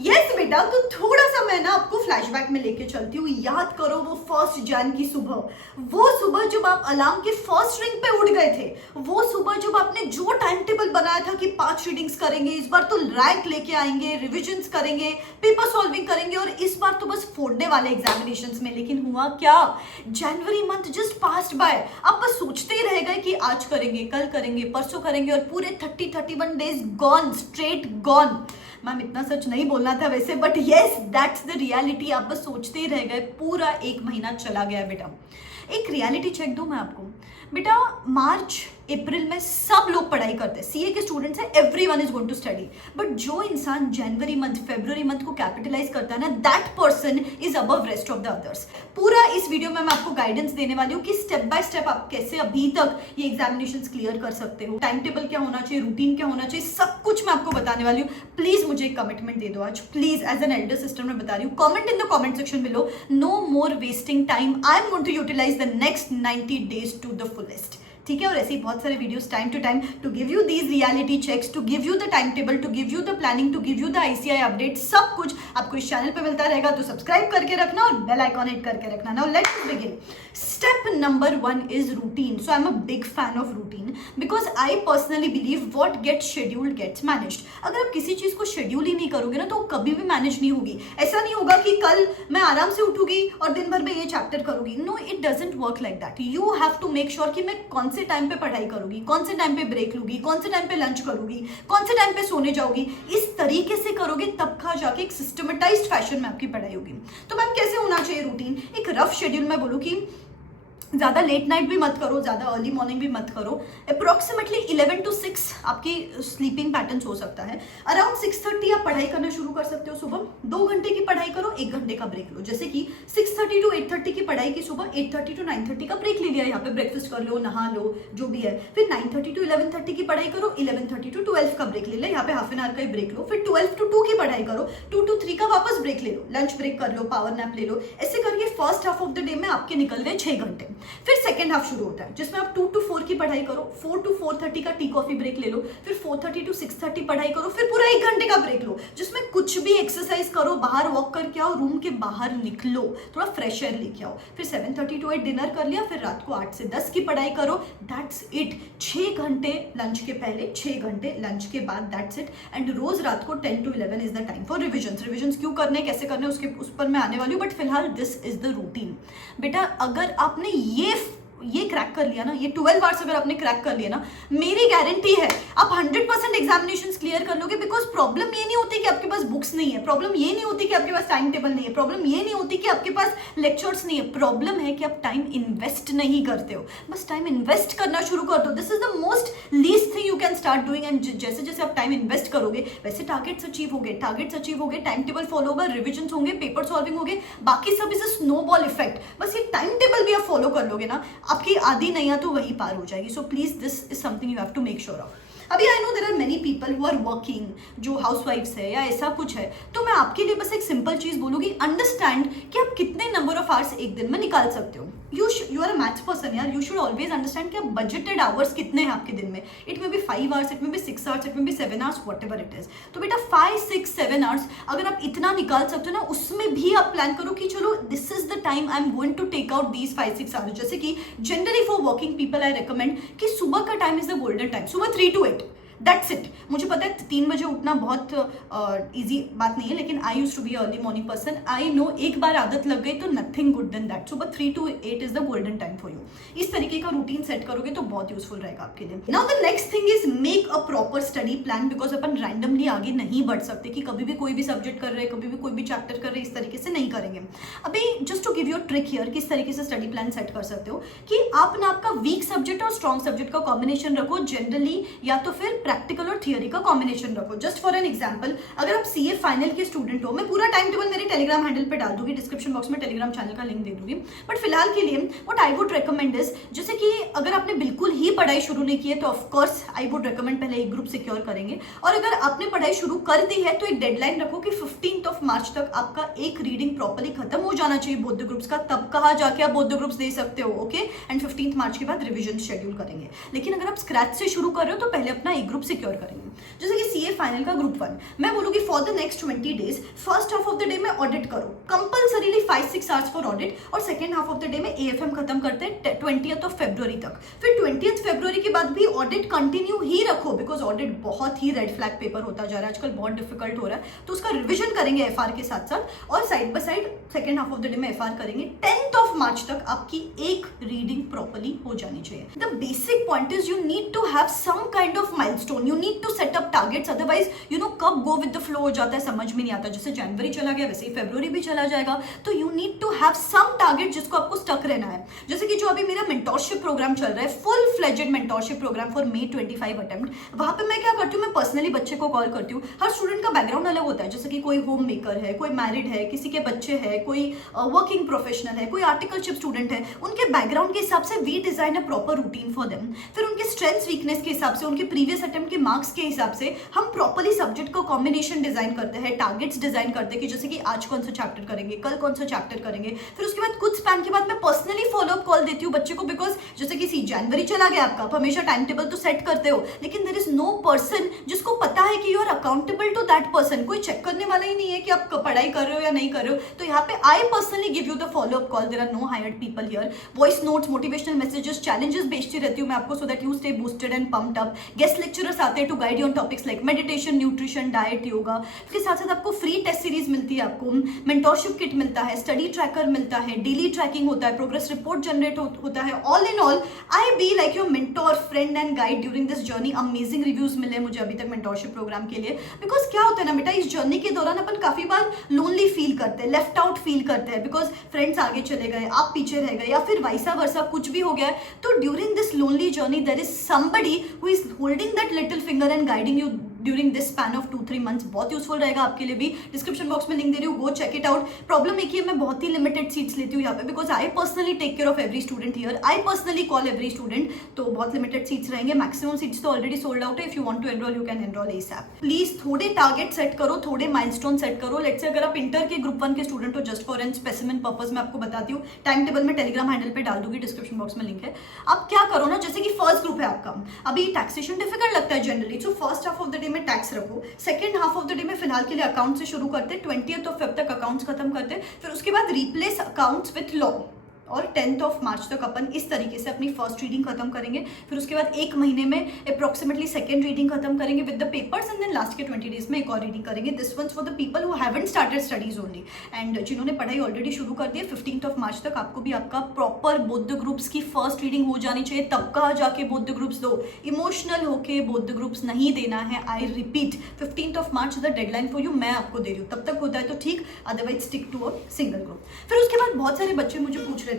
Yes बेटा, तो थोड़ा सा मैं ना आपको फ्लैशबैक में लेके चलती हूँ। याद करो वो 1 जन की सुबह, वो सुबह जब आप अलार्म के फर्स्ट रिंग पे उठ गए थे, वो सुबह जब आपने जो टाइम टेबल बनाया था कि 5 रीडिंग्स करेंगे, इस बार तो रैंक लेके आएंगे, रिविजन्स करेंगे, पेपर सॉल्विंग करेंगे और इस बार तो बस फोड़ने वाले एग्जामिनेशंस में। लेकिन हुआ क्या? जनवरी मंथ जस्ट पास्ड बाय। आप बस सोचते ही रह गए कि आज करेंगे, कल करेंगे, परसों करेंगे और पूरे 30-31 days gone, straight gone. Ma'am इतना सच नहीं बोलना था वैसे, but yes that's the reality. आप बस सोचते ही रह गए, पूरा 1 महीना चला गया बेटा। एक रियलिटी चेक दूं मैं आपको बेटा, मार्च अप्रैल में सब लोग पढ़ाई करते हैं, सीए के स्टूडेंट्स हैं, everyone is going to study. But जो इंसान जनवरी मंथ, फरवरी मंथ को कैपिटलाइज करता है ना, that person is above rest of the others. पूरा इस वीडियो में मैं आपको गाइडेंस देने वाली हूँ कि स्टेप बाय स्टेप आप कैसे अभी तक ये एग्जामिनेशंस क्लियर कर सकते हो, टाइम टेबल क्या होना चाहिए, रूटीन क्या होना चाहिए, सब कुछ मैं आपको बताने वाली हूँ। प्लीज मुझे एक कमिटमेंट दे दो आज, please, as an elder sister मैं बता रही हूँ। Comment in the comment section below, no more wasting time, I am going to utilize the next 90 days to the fullest. ठीक है, और ऐसे ही बहुत सारे videos time to give you these reality checks, to give you the time table, to give you the planning, to give you the ICI update, सब कुछ आपको इस चैनल पे मिलता रहेगा। तो सब्सक्राइब करके रखना और बेल आइकॉन हिट करके रखना। Now let's begin. Step number 1 is routine. So I am a big fan of routine because I personally believe what gets scheduled gets managed. अगर आप किसी चीज को शेड्यूल ही नहीं करोगे ना, तो कभी भी मैनेज नहीं होगी। ऐसा नहीं होगा कि कल मैं आराम से उठूंगी और दिन भर में ये चैप्टर करूंगी। No, it doesn't work like that. You have to make sure कि मैं कौन से टाइम पे पढ़ाई करूंगी, कौन से टाइम पे ब्रेक लूंगी, कौन से टाइम पे लंच करूंगी, कौन से टाइम पे सोने जाऊंगी। इस तरीके से करोगे तब खा जाके एक सिस्टमेटाइज्ड फैशन में आपकी पढ़ाई होगी। तो मैम कैसे होना चाहिए रूटीन? एक रफ शेड्यूल में बोलूं कि ज़्यादा लेट नाइट भी मत करो, ज़्यादा अर्ली मॉर्निंग भी मत करो। अप्रोक्सीमेटली 11 to 6 आपकी स्लीपिंग पैटर्न हो सकता है। अराउंड 6:30 आप पढ़ाई करना शुरू कर सकते हो। सुबह 2 घंटे की पढ़ाई करो, 1 घंटे का ब्रेक लो। जैसे कि 6:30 to 8:30 की पढ़ाई की, सुबह 8:30 to 9:30 का ब्रेक ले लिया, यहाँ पे ब्रेकफास्ट कर लो, नहा लो, जो भी है। फिर 9:30 to 11:30 की पढ़ाई करो, 11:30 to 12 का ब्रेक ले लो, यहाँ पे हाफ एन आवर का ही ब्रेक लो। फिर 12 to 2 की पढ़ाई करो, 2 to 3 का वापस ब्रेक ले लो, लंच ब्रेक कर लो, पावर नैप ले लो। ऐसे करके first half of the day में आपके निकल गए 6 घंटे। फिर सेकंड हाफ शुरू होता है जिसमें आप 2 to 4 की पढ़ाई करो, 4 to 4:30 का टी कॉफी ब्रेक ले लो, फिर 4:30 to 6:30 पढ़ाई करो, फिर पूरा 1 घंटे का ब्रेक लो जिसमें कुछ भी एक्सरसाइज करो, बाहर वॉक करके आओ, रूम के बाहर निकलो, थोड़ा फ्रेश एयर लेके आओ। फिर 7:30 to 8 डिनर कर लिया, फिर रात को 8 से 10 की पढ़ाई करो। That's it. 6 घंटे लंच के पहले, 6 घंटे लंच के बाद, दैट्स इट। एंड रोज रात को 10 to 11 is the time for revisions. Revisions क्यों करने, कैसे करने, उसके उस पर मैं आने वाली हूँ, बट फिलहाल दिस इज द रूटीन। बेटा अगर आपने ये क्रैक कर लिया ना, ये 12 आवर्स अगर आपने क्रैक कर लिया ना, मेरी गारंटी है आप 100% एग्जामिनेशंस क्लियर कर लोगे। बिकॉज प्रॉब्लम ये नहीं होती कि आपके पास बुक्स नहीं है, प्रॉब्लम ये नहीं होती कि आपके पास टाइम टेबल नहीं है, प्रॉब्लम ये नहीं होती कि आपके पास लेक्चर्स नहीं है। प्रॉब्लम है कि आप टाइम इन्वेस्ट नहीं करते हो। बस टाइम इन्वेस्ट करना शुरू कर दो। This is the most least thing you can start doing. And जैसे जैसे आप टाइम इन्वेस्ट करोगे वैसे टारगेट्स अचीव होगे, टाइम टेबल फॉलो होगा, रिविजन होंगे, पेपर सॉल्विंग होंगे, बाकी सब इज अ स्नोबॉल इफेक्ट। बस ये टाइम टेबल भी आप फॉलो कर लोगे ना, आपकी आधी नहीं तो वही पार हो जाएगी। So please this is something you have to make sure of. अभी I know there are many people who are working, जो हाउसवाइफ्स है या ऐसा कुछ है, तो मैं आपके लिए बस एक सिंपल चीज बोलूंगी, अंडरस्टैंड कि आप कितने नंबर ऑफ आवर्स एक दिन में निकाल सकते हो। You are a maths person यार, यू शुड ऑलवेज अंडरस्टैंड कि आप बजटेड आवर्स कितने हैं आपके दिन में। It may be 5 hours, it may be 6 hours, it may be 7 hours, whatever it is. तो बेटा 5, 6, 7 आवर्स अगर आप इतना निकाल सकते हो ना, उसमें भी आप प्लान करो कि चलो this is the time I am going to take out these 5-6 hours. जैसे कि generally for working people I recommend कि सुबह का time is the golden time, सुबह 3 to 8। That's it. मुझे पता है 3 बजे उठना बहुत ईजी बात नहीं है, लेकिन I used to be early morning person. I know एक बार आदत लग गई तो नथिंग गुड देन दैट। सुबह 3 to 8 is the golden time for you. इस तरीके का रूटीन सेट करोगे तो बहुत यूजफुल रहेगा आपके लिए। Now the next thing is make a proper study plan, because upon randomly आगे नहीं बढ़ सकते कि कभी भी कोई भी सब्जेक्ट कर रहे हैं, कभी भी कोई भी चैप्टर कर रहे हैं, इस तरीके से नहीं करेंगे। अभी just to give you trick here, किस तरीके से स्टडी प्लान सेट कर सकते हो कि आप ना आपका वीक सब्जेक्ट और स्ट्रॉन्ग सब्जेक्ट का कॉम्बिनेशन रखो जनरली, या तो फिर प्रैक्टिकल और थियरी का कॉम्बिनेशन रखो। जस्ट फॉर एन एग्जांपल, अगर आप सीए फाइनल के स्टूडेंट हो, मैं पूरा टाइम टेबल मेरे टेलीग्राम हैंडल पे डाल दूंगी, डिस्क्रिप्शन बॉक्स में टेलीग्राम चैनल का लिंक दे दूंगी। बट फिलहाल के लिए what I would recommend is, जैसे कि अगर आपने बिल्कुल ही पढ़ाई शुरू नहीं की है तो ऑफकोर्स आई वुड रिकमेंड पहले एक ग्रुप सिक्योर करेंगे, और अगर आपने पढ़ाई शुरू कर दी है तो एक डेडलाइन रखो कि 15 मार्च तक आपका एक रीडिंग प्रॉपर्ली खत्म हो जाना चाहिए बोथ द ग्रुप्स का, तब कहा जाके आप बोथ द ग्रुप्स दे सकते हो। ओके, एंड 15 मार्च के बाद रिविजन शेड्यूल करेंगे। लेकिन अगर आप स्क्रैच से शुरू कर रहे हो तो पहले अपना एक ग्रुप ग्रुप सिक्योर करेंगे। जैसे कि सीए फाइनल का ग्रुप 1, मैं बोलूँगी for the next 20 days first half of the day में ऑडिट करो, कंपल्सरीली 5-6 आवर्स फॉर ऑडिट, और second half of the day में एएफएम खत्म करते हैं 20th ऑफ फरवरी तक। फिर 20th फरवरी के बाद भी ऑडिट कंटिन्यू ही रखो, बिकॉज ऑडिट बहुत ही रेड फ्लैग पेपर होता जा रहा है आजकल, बहुत डिफिकल्ट हो रहा है, तो उसका रिविजन करेंगे एफआर के साथ साथ, और side by side second half of the day में एफआर करेंगे। 10th ऑफ मार्च तक आपकी एक रीडिंग प्रॉपर्ली हो जानी चाहिए। The basic point is you need to have some kind of milestone, you need to set up targets, otherwise कब go with the flow हो जाता है समझ में नहीं आता। जैसे जनवरी चला गया वैसे ही फरवरी भी चला जाएगा, तो you need to have some target जिसको आपको स्टक रहना है। जैसे कि जो अभी मेरा मेंटोरशिप प्रोग्राम चल रहा है, full fledged mentorship program for May 25 attempt, वहां पे मैं क्या करती हूँ, मैं पर्सनली बच्चे को कॉल करती हूँ। हर स्टूडेंट का बैकग्राउंड अलग होता है, जैसे कि कोई होम मेकर है, कोई मैरिड है, किसी के बच्चे है, कोई वर्किंग प्रोफेशनल है, कोई आर्टिकलशिप स्टूडेंट है, उनके बैकग्राउंड के हिसाब से we design a proper routine for them. फिर उनके स्ट्रेंथ्स वीकनेस के हिसाब से, उनके प्रीवियस अटेम्प्ट के मार्क्स के हिसाब से हम प्रॉपर्ली सब्जेक्ट को कॉम्बिनेशन डिजाइन करते हैं, टारगेट्स डिजाइन करते हैं कि जैसे कि आज कौन सा चैप्टर करेंगे, कल कौन सा चैप्टर करेंगे। फिर उसके बाद कुछ स्पैन के बाद मैं पर्सनली फॉलोअप कॉल देती हूँ बच्चे को, बिकॉज जैसे कि जनवरी चला गया आपका, आप हमेशा टाइम टेबल तो सेट करते हो, लेकिन देयर इज नो पर्सन जिसको पता है कि you are accountable to that person. कोई चेक करने वाला ही नहीं है कि आप पढ़ाई कर रहे हो या नहीं कर रहे हो। तो यहाँ पे I personally give you the follow up call, there are no hired people here. Voice notes, motivational messages, challenges भेजती रहती हूँ मैं आपको, so that you stay boosted and pumped up. Guest lecturers आते हैं to guide you on topics like meditation, nutrition, diet, yoga. इसके साथ साथ आपको फ्री टेस्ट सीरीज मिलती है, आपको मेंटोरशिप किट मिलता है, स्टडी ट्रैकर मिलता है, डेली ट्रैकिंग होता है, प्रोग्रेस रिपोर्ट जनरेट होता है। All in all I be like your mentor, friend and guide during this journey. Amazing reviews मिले मुझे अभी तक मेंटोरशिप प्रोग्राम के लिए, बिकॉज क्या होता है ना बेटा, इस जर्नी के दौरान अपन काफी बार लोनली फील करते हैं, लेफ्ट आउट फील करते हैं, बिकॉज फ्रेंड्स आगे चले गए, आप पीछे रह गए, या फिर वाइसा वर्सा कुछ भी हो गया। तो during this lonely journey there is somebody who is holding that little finger and guiding you during this span of 2-3 months. बहुत यूजफुल रहेगा आपके लिए भी। डिस्क्रिप्शन बॉक्स में लिंक दे रही हूँ, go check it out. Problem एक ही है, मैं बहुत ही लिमिटेड सीट्स लेती हूँ यहाँ पे, because I personally take care of every student here, I personally call every student, तो बहुत लिमिटेड सीट्स रहेंगे। मैक्सिमम सीट्स तो ऑलरेडी सोल्ड आउट है। If you want to enroll you can enroll ASAP. Please थोड़े target set करो, थोड़े milestone set करो। Let's say अगर आप इंटर के ग्रुप 1 के स्टूडेंट हो, just for an specimen purpose मैं आपको बताती हूँ, टाइम टेबल में टेलीग्राम हैंडल पे डाल दूंगी, डिस्क्रिप्शन बॉक्स में लिंक है। आप क्या करो ना, जैसे कि फर्स्ट ग्रुप है आपका, अभी टैक्सेशन डिफिकल्ट लगता है generally, so first half of the day में टैक्स रखो, second half of the day में फिलहाल के लिए अकाउंट से शुरू करते हैं, 20th ऑफ फेब तक अकाउंट्स खत्म करते हैं, फिर उसके बाद रिप्लेस अकाउंट्स विथ लॉ, और 10th ऑफ मार्च तक अपन इस तरीके से अपनी फर्स्ट रीडिंग खत्म करेंगे। फिर उसके बाद एक महीने में अप्रोक्सीमेटली सेकंड रीडिंग खत्म करेंगे with the papers, and then last के 20 डेज में एक और रीडिंग करेंगे। This one's for the people who haven't started studies only, and जिन्होंने पढ़ाई ऑलरेडी शुरू कर दी है। 15th ऑफ मार्च तक आपको भी आपका प्रॉपर बौद्ध ग्रुप्स की फर्स्ट रीडिंग हो जानी चाहिए, तब कहा जाके बौद्ध ग्रुप्स दो। इमोशनल होके बौद्ध ग्रुप्स नहीं देना है। I repeat, 15th of March the deadline for you, मैं आपको दे रही हूँ, तब तक होता है तो ठीक, otherwise stick to a single group. फिर उसके बाद बहुत सारे बच्चे मुझे पूछ रहे थे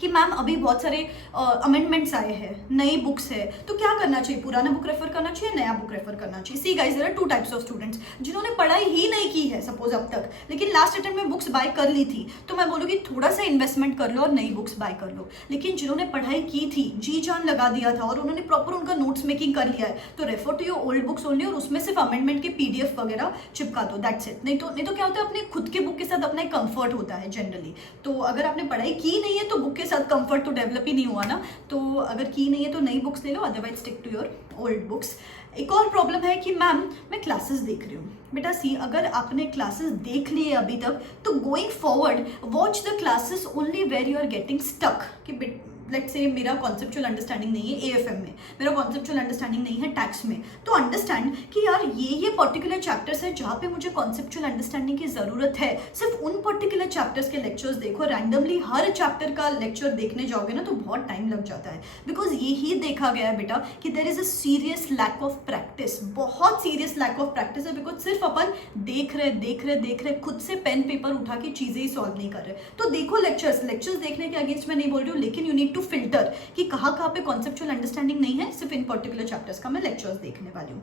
कि मैम अभी बहुत सारे अमेंडमेंट्स आए हैं, नई बुक्स है, तो क्या करना चाहिए, पुराना बुक रेफर करना चाहिए, नया बुक रेफर करना चाहिए। See guys, there are 2 types of students, जिन्होंने पढ़ाई ही नहीं की है सपोज अब तक, लेकिन लास्ट अटेम्प्ट में बुक्स बाय कर ली थी, तो मैं बोलूँगी थोड़ा सा इन्वेस्टमेंट कर लो और नई बुक्स बाय कर लो। लेकिन जिन्होंने पढ़ाई की थी, जी जान लगा दिया था, और उन्होंने प्रॉपर उनका नोट्स मेकिंग कर लिया है, तो refer to your old books only, और उसमें सिर्फ अमेंडमेंट के PDF वगैरह चिपका दो, दैट्स इट। नहीं तो क्या होता है, अपने खुद के बुक के साथ अपना एक कंफर्ट होता है जनरली। तो अगर आपने पढ़ाई की नहीं है तो बुक के साथ कंफर्ट तो डेवलप ही नहीं हुआ ना, तो अगर की नहीं है तो नई बुक्स ले लो, otherwise stick to your old books. एक और प्रॉब्लम है कि मैम मैं क्लासेस देख रही हूँ। बेटा सी, अगर आपने क्लासेस देख लिए अभी तक, तो going forward watch the classes only where you are getting stuck. कि लेट्स से मेरा कॉन्सेप्चुअल अंडरस्टैंडिंग नहीं है AFM में, मेरा कॉन्सेप्चुअल अंडरस्टैंडिंग नहीं है टैक्स में, तो अंडरस्टैंड कि यार ये पर्टिकुलर चैप्टर्स है जहाँ पे मुझे कॉन्सेप्चुअल अंडरस्टैंडिंग की ज़रूरत है। सिर्फ उन पर्टिकुलर चैप्टर्स के लेक्चर्स देखो, रैंडमली हर चैप्टर का लेक्चर देखने जाओगे ना तो बहुत टाइम लग जाता है, बिकॉज ये ही देखा गया है बेटा कि there is a serious lack of practice, बहुत सीरियस लैक ऑफ प्रैक्टिस है, बिकॉज सिर्फ अपन देख रहे खुद से पेन पेपर उठा के चीज़ें ही सॉल्व नहीं कर रहे। तो देखो लेक्चर्स देखने के अगेंस्ट मैं नहीं बोल रही हूँ, लेकिन यू नीड टू फिल्टर कि कहाँ पे कॉन्सेप्चुअल अंडरस्टैंडिंग नहीं है, सिर्फ इन पर्टिकुलर चैप्टर्स का मैं लेक्चर्स देखने वाली हूँ।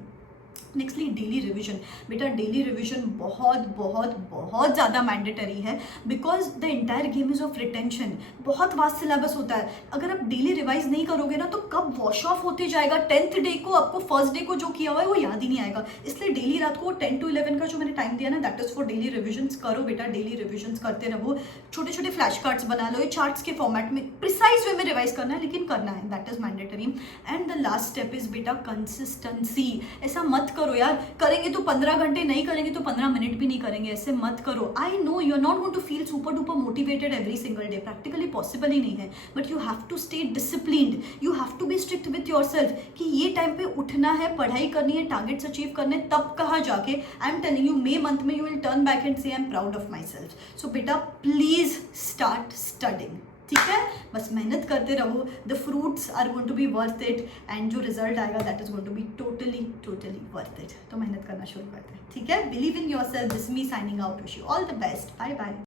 Nextly daily revision. बेटा डेली रिविजन बहुत बहुत बहुत ज़्यादा मैंडेटरी है, because the entire game is of retention. बहुत वास्ट सिलेबस होता है, अगर आप डेली रिवाइज नहीं करोगे ना तो कब वॉश ऑफ होते जाएगा 10th डे को, आपको फर्स्ट डे को जो किया हुआ है वो याद ही नहीं आएगा। इसलिए डेली रात को 10 to 11 का जो मैंने टाइम दिया ना, that is for daily revision. करो बेटा, डेली रिविजन करते रहो, छोटे छोटे फ्लैश कार्ड्स बना लो, ये चार्ट्स के फॉर्मेट में प्रिसाइज वे में रिवाइज करना है, लेकिन करना है, that is mandatory. And the last step is बेटा कंसिस्टेंसी। ऐसा मत करो यार, करेंगे तो 15 घंटे, नहीं करेंगे तो 15 मिनट भी नहीं करेंगे, ऐसे मत करो। I know you are not going to feel super duper motivated every single day, practically possible ही नहीं है, but you have to stay disciplined, you have to be strict with yourself कि ये टाइम पे उठना है, पढ़ाई करनी है, टारगेट्स अचीव करने, तब कहाँ जाके I am telling you May month में you will turn back and say I am proud of myself. So बेटा प्लीज स्टार्ट स्टडिंग, ठीक है? बस मेहनत करते रहो, the fruits are going to be worth it, and जो result आएगा that is going to be totally worth it. तो मेहनत करना शुरू करते हैं, ठीक है? Believe in your self. This me signing out, wish you all the best, bye bye.